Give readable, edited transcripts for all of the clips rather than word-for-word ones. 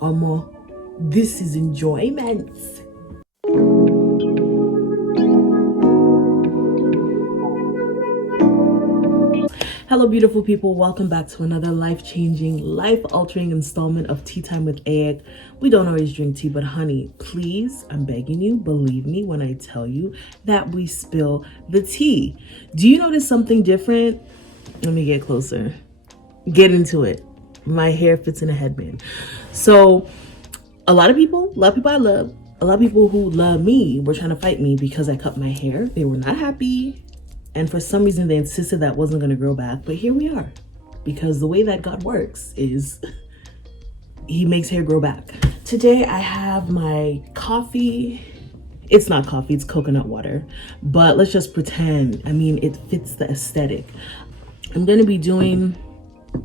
Omo, this is enjoyment. Hello, beautiful people. Welcome back to another life-changing, life-altering installment of Tea Time with Ayek. We don't always drink tea, but honey, please, I'm begging you, believe me when I tell you that we spill the tea. Do you notice something different? Let me get closer. Get into it. My hair fits in a headband. So, a lot of people I love, a lot of people who love me were trying to fight me because I cut my hair. They were not happy. And for some reason, they insisted that wasn't going to grow back. But here we are. Because the way that God works is he makes hair grow back. Today, I have my coffee. It's not coffee, it's coconut water. But let's just pretend. I mean, it fits the aesthetic. I'm going to be doing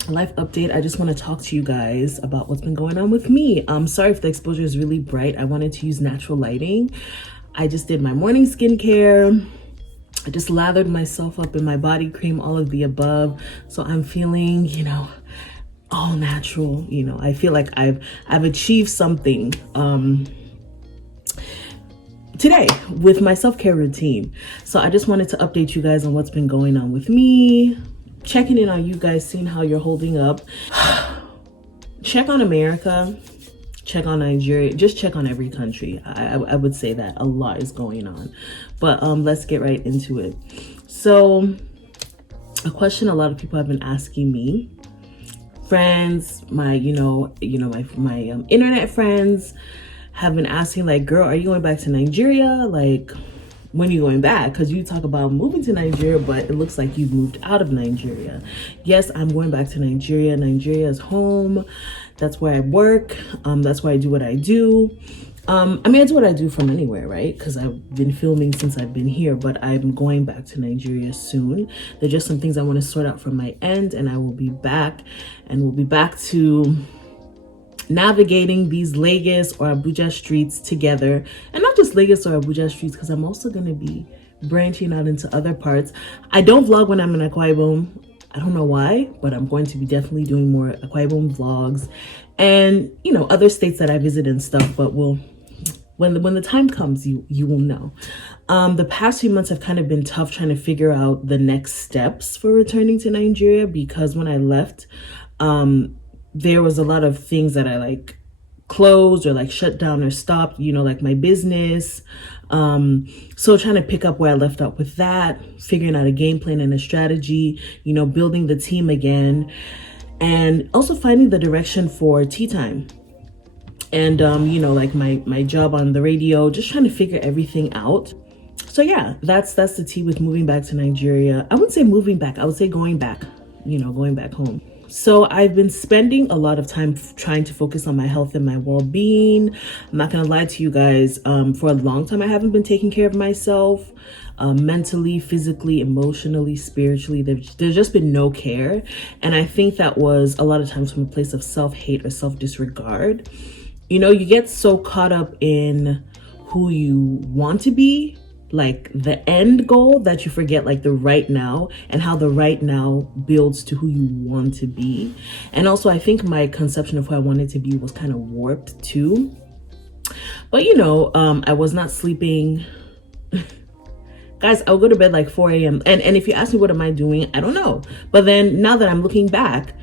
a life update. I just want to talk to you guys about what's been going on with me. I'm sorry if the exposure is really bright. I wanted to use natural lighting. I just did my morning skincare. I just lathered myself up in my body cream, all of the above. So I'm feeling, all natural. I feel like I've achieved something today with my self-care routine. So I just wanted to update you guys on what's been going on with me, checking in on you guys, seeing how you're holding up. Check on America. Check on Nigeria, just check on every country. I would say that a lot is going on, but let's get right into it. So a question a lot of people have been asking me, friends, my internet friends have been asking, like, girl, are you going back to Nigeria? Like, when are you going back? Because you talk about moving to Nigeria, but it looks like you've moved out of Nigeria. Yes, I'm going back to Nigeria. Nigeria is home. That's where I work. That's where I do what I do. I do what I do from anywhere, right? Because I've been filming since I've been here, but I'm going back to Nigeria soon. There's just some things I want to sort out from my end, and I will be back, and we'll be back to navigating these Lagos or Abuja streets together. And not just Lagos or Abuja streets, because I'm also going to be branching out into other parts. I don't vlog when I'm in Akwa Ibom. I don't know why, but I'm going to be definitely doing more Akwa Ibom vlogs and, other states that I visit and stuff, but when the time comes, you will know. The past few months have kind of been tough trying to figure out the next steps for returning to Nigeria, because when I left, there was a lot of things that I closed or shut down or stopped, like my business. So trying to pick up where I left off with that, figuring out a game plan and a strategy, building the team again, and also finding the direction for Tea Time. And, my job on the radio, just trying to figure everything out. So yeah, that's the tea with moving back to Nigeria. I wouldn't say moving back. I would say going back, going back home. So I've been spending a lot of time trying to focus on my health and my well-being. I'm not gonna lie to you guys. For a long time, I haven't been taking care of myself, mentally, physically, emotionally, spiritually. There's just been no care. And I think that was a lot of times from a place of self-hate or self-disregard. You get so caught up in who you want to be, like the end goal, that you forget the right now and how the right now builds to who you want to be. And also I think my conception of who I wanted to be was kind of warped too. But I was not sleeping. Guys, I'll go to bed 4 a.m. And if you ask me what am I doing, I don't know. But then now that I'm looking back,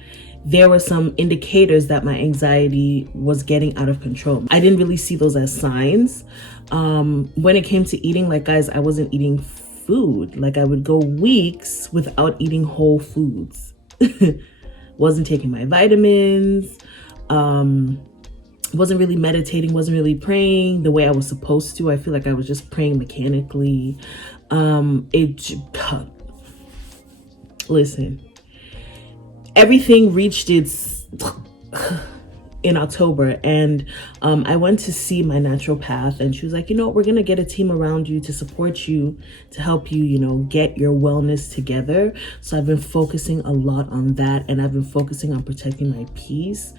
there were some indicators that my anxiety was getting out of control. I didn't really see those as signs. When it came to eating, guys, I wasn't eating food. I would go weeks without eating whole foods. Wasn't taking my vitamins. Wasn't really meditating, wasn't really praying the way I was supposed to. I feel like I was just praying mechanically. Listen. Everything reached its in October, and I went to see my naturopath, and she was like, we're gonna get a team around you to support you, to help you, get your wellness together. So I've been focusing a lot on that, and I've been focusing on protecting my peace.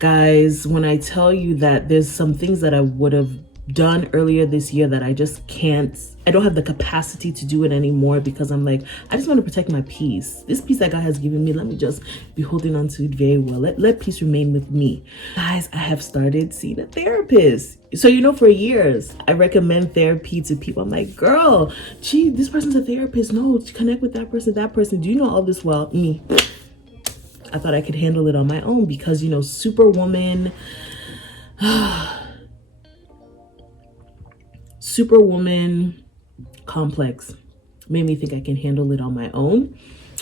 Guys, when I tell you that there's some things that I would have done earlier this year that I just can't, I don't have the capacity to do it anymore, because I'm like, I just want to protect my peace. This peace that God has given me, let me just be holding on to it very well. Let peace remain with me. Guys, I have started seeing a therapist. So, you know, for years, I recommend therapy to people. I'm like, girl, gee, this person's a therapist. No, connect with that person, that person. Do you know all this? Well, me, I thought I could handle it on my own because, you know, Superwoman complex made me think I can handle it on my own,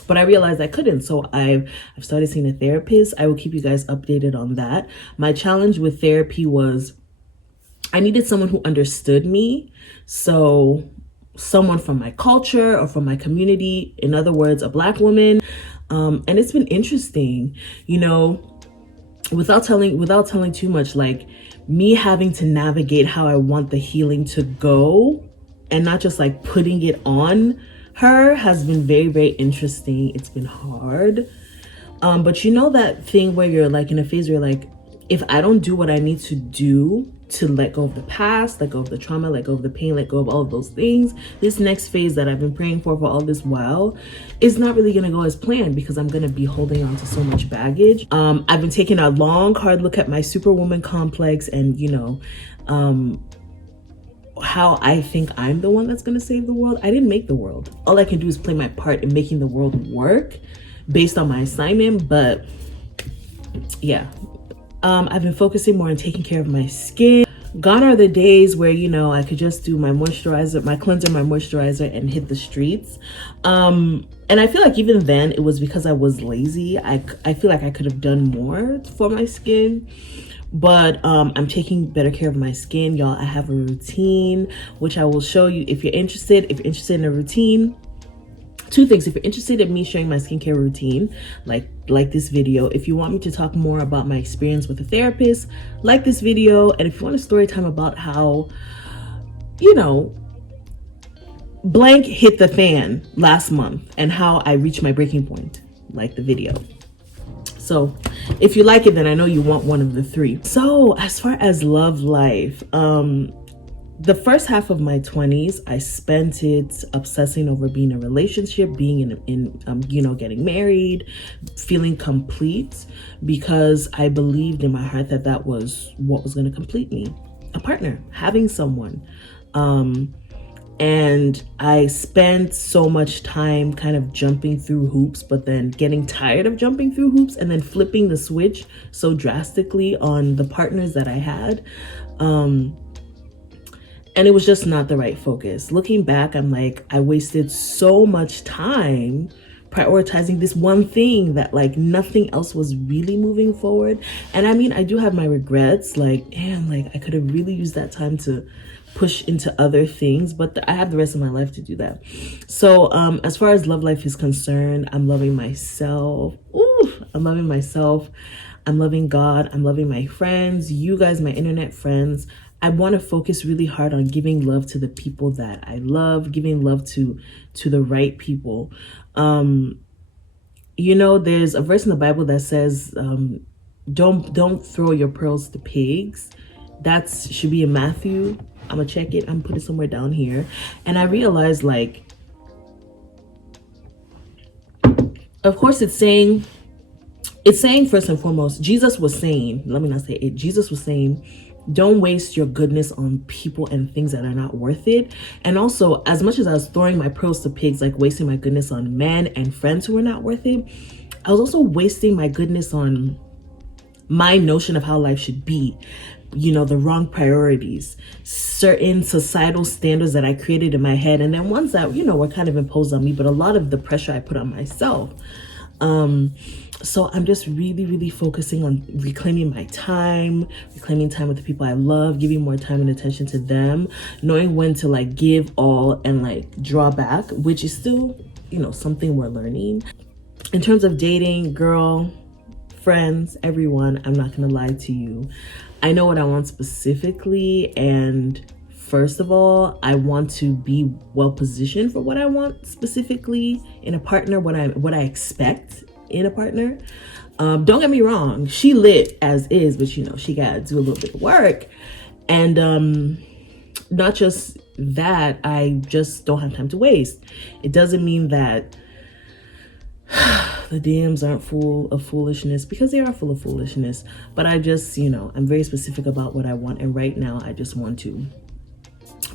but I realized I couldn't. So I've started seeing a therapist. I will keep you guys updated on that. My challenge with therapy was I needed someone who understood me. So someone from my culture or from my community, in other words, a Black woman. And it's been interesting, you know, without telling too much, like me having to navigate how I want the healing to go and not just like putting it on her has been very, very interesting. It's been hard. But you know that thing where you're like in a phase where you're like, if I don't do what I need to do to let go of the past, let go of the trauma, let go of the pain, let go of all of those things, this next phase that I've been praying for all this while is not really going to go as planned, because I'm going to be holding on to so much baggage. I've been taking a long, hard look at my Superwoman complex and, you know, how I think I'm the one that's going to save the world. I didn't make the world. All I can do is play my part in making the world work based on my assignment. But yeah, I've been focusing more on taking care of my skin. Gone are the days where, you know, I could just do my moisturizer, my cleanser, my moisturizer, and hit the streets. And I feel like even then it was because I was lazy. I feel like I could have done more for my skin. But I'm taking better care of my skin, y'all. I have a routine, which I will show you if you're interested. If you're interested in a routine, two things. If you're interested in me sharing my skincare routine, like this video. If you want me to talk more about my experience with a therapist, like this video. And if you want a story time about how, you know, blank hit the fan last month and how I reached my breaking point, like the video. So if you like it, then I know you want one of the three. So as far as love life, the first half of my 20s, I spent it obsessing over being in a relationship, being in you know, getting married, feeling complete, because I believed in my heart that that was what was going to complete me, a partner, having someone. And I spent so much time kind of jumping through hoops, but then getting tired of jumping through hoops and then flipping the switch so drastically on the partners that I had. And it was just not the right focus. Looking back, I'm like, I wasted so much time prioritizing this one thing that like nothing else was really moving forward. And I mean, I do have my regrets, like, damn, like I could have really used that time to push into other things, but I have the rest of my life to do that. So as far as love life is concerned, I'm loving myself. Ooh, I'm loving myself. I'm loving God. I'm loving my friends, you guys, my internet friends. I want to focus really hard on giving love to the people that I love, giving love to the right people. You know, there's a verse in the Bible that says, don't throw your pearls to pigs. That should be in Matthew. I'm gonna check it. I'm putting it somewhere down here. And I realized, like, of course it's saying first and foremost, Jesus was saying, let me not say it, Jesus was saying, don't waste your goodness on people and things that are not worth it. And also, as much as I was throwing my pearls to pigs, like wasting my goodness on men and friends who were not worth it, I was also wasting my goodness on my notion of how life should be. You know, the wrong priorities, certain societal standards that I created in my head, and then ones that, you know, were kind of imposed on me, but a lot of the pressure I put on myself. So I'm just really, really focusing on reclaiming my time, reclaiming time with the people I love, giving more time and attention to them, knowing when to like give all and like draw back, which is still, you know, something we're learning. In terms of dating, girl, friends, everyone, I'm not gonna lie to you. I know what I want specifically, and first of all, I want to be well positioned for what I want specifically in a partner, what I expect in a partner. Don't get me wrong, she lit as is, but you know, she gotta do a little bit of work. And not just that, I just don't have time to waste. It doesn't mean that the DMs aren't full of foolishness, because they are full of foolishness. But I just, I'm very specific about what I want. And right now I just want to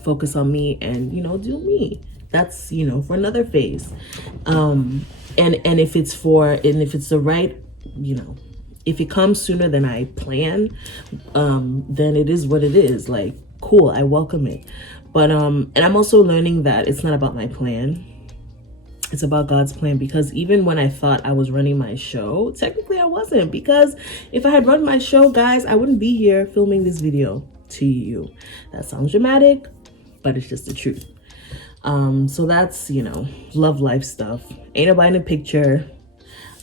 focus on me and, do me. That's, for another phase. And if it's the right, if it comes sooner than I plan, then it is what it is. Like, cool, I welcome it. But, and I'm also learning that it's not about my plan. It's about God's plan, because even when I thought I was running my show, technically I wasn't, because if I had run my show, guys, I wouldn't be here filming this video to you. That sounds dramatic, but it's just the truth. So that's, love life stuff. Ain't nobody in the picture.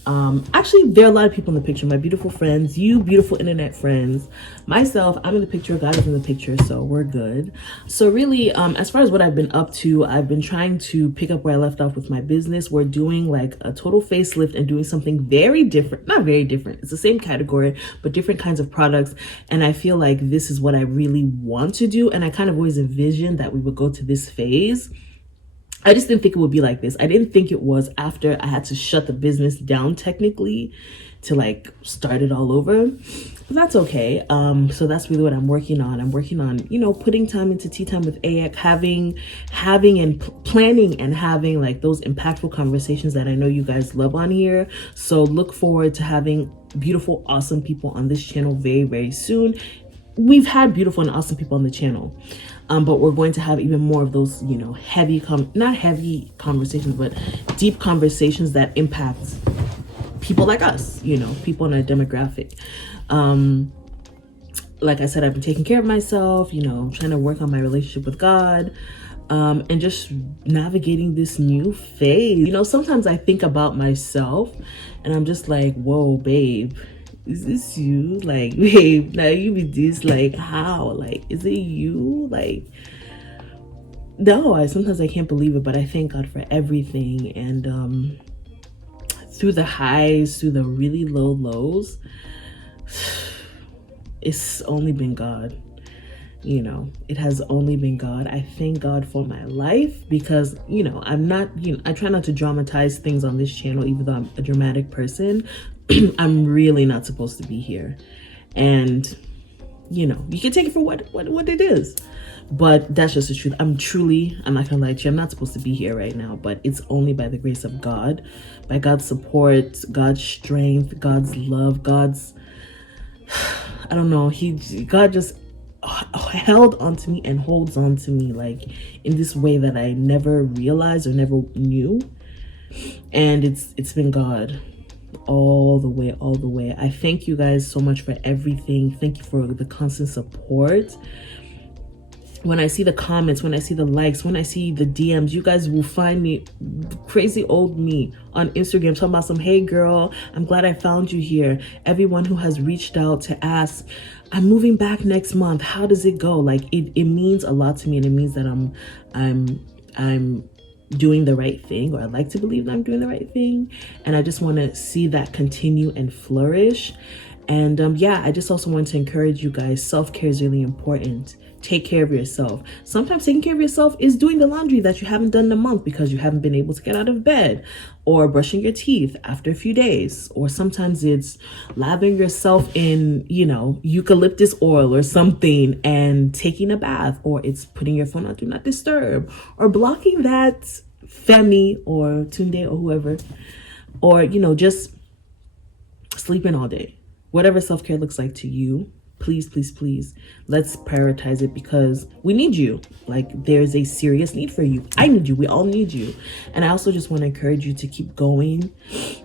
Actually, there are a lot of people in the picture. My beautiful friends, you beautiful internet friends, myself, I'm in the picture, God is in the picture, so we're good. So really, as far as what I've been up to, I've been trying to pick up where I left off with my business. We're doing like a total facelift and doing something very different. Not very different, it's the same category, but different kinds of products. And I feel like this is what I really want to do. And I kind of always envisioned that we would go to this phase. I just didn't think it would be like this. I didn't think it was after I had to shut the business down technically to like start it all over. But that's okay. So that's really what I'm working on. I'm working on, putting time into Tea Time with AX, having and planning and having like those impactful conversations that I know you guys love on here. So look forward to having beautiful, awesome people on this channel very, very soon. We've had beautiful and awesome people on the channel. But we're going to have even more of those, heavy, not heavy conversations, but deep conversations that impact people like us, people in our demographic. Like I said, I've been taking care of myself, trying to work on my relationship with God, and just navigating this new phase. Sometimes I think about myself and I'm just like, whoa, babe. Is this you? Like, babe, now you be this, like, how? Like, is it you? Like, no, sometimes I can't believe it, but I thank God for everything. And through the highs, through the really low lows, it's only been God. It has only been God. I thank God for my life, because, I'm not, I try not to dramatize things on this channel, even though I'm a dramatic person. I'm really not supposed to be here. And, you can take it for what it is. But that's just the truth. I'm not gonna lie to you, I'm not supposed to be here right now, but it's only by the grace of God, by God's support, God's strength, God's love, God's, I don't know, God just held onto me and holds on to me like in this way that I never realized or never knew. And it's been God all the way. I thank you guys so much for everything. Thank you for the constant support. When I see the comments, when I see the likes, when I see the DMs, you guys will find me, crazy old me, on Instagram talking about some, hey girl, I'm glad I found you here. Everyone who has reached out to ask, I'm moving back next month, how does it go? Like, it means a lot to me, and it means that I'm doing the right thing, or I like to believe that I'm doing the right thing. And I just want to see that continue and flourish. And yeah, I just also want to encourage you guys, self-care is really important. Take care of yourself. Sometimes taking care of yourself is doing the laundry that you haven't done in a month because you haven't been able to get out of bed, or brushing your teeth after a few days, or sometimes it's lathering yourself in, eucalyptus oil or something and taking a bath, or it's putting your phone on Do Not Disturb, or blocking that Femi or Tunde or whoever, or, just sleeping all day. Whatever self-care looks like to you, please, let's prioritize it, because we need you. Like, there's a serious need for you. I need you. We all need you. And I also just want to encourage you to keep going,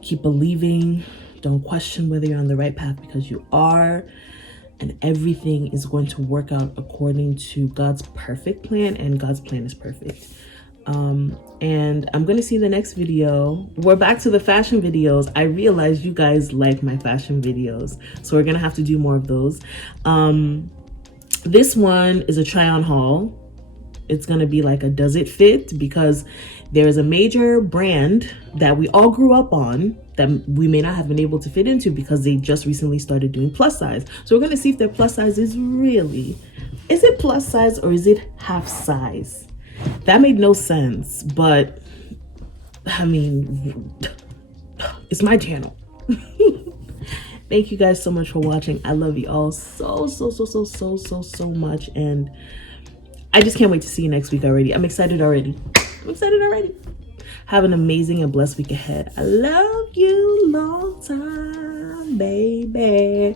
keep believing. Don't question whether you're on the right path, because you are. And everything is going to work out according to God's perfect plan, and God's plan is perfect. And I'm going to see the next video. We're back to the fashion videos. I realized you guys like my fashion videos, so we're going to have to do more of those. This one is a try on haul. It's going to be like a does it fit, because there's a major brand that we all grew up on that we may not have been able to fit into because they just recently started doing plus size. So we're going to see if their plus size is really Is it plus size or is it half size? That made no sense, but I mean, it's my channel. Thank you guys so much for watching. I love you all so much, and I just can't wait to see you next week already. I'm excited already. Have an amazing and blessed week ahead. I love you long time, baby.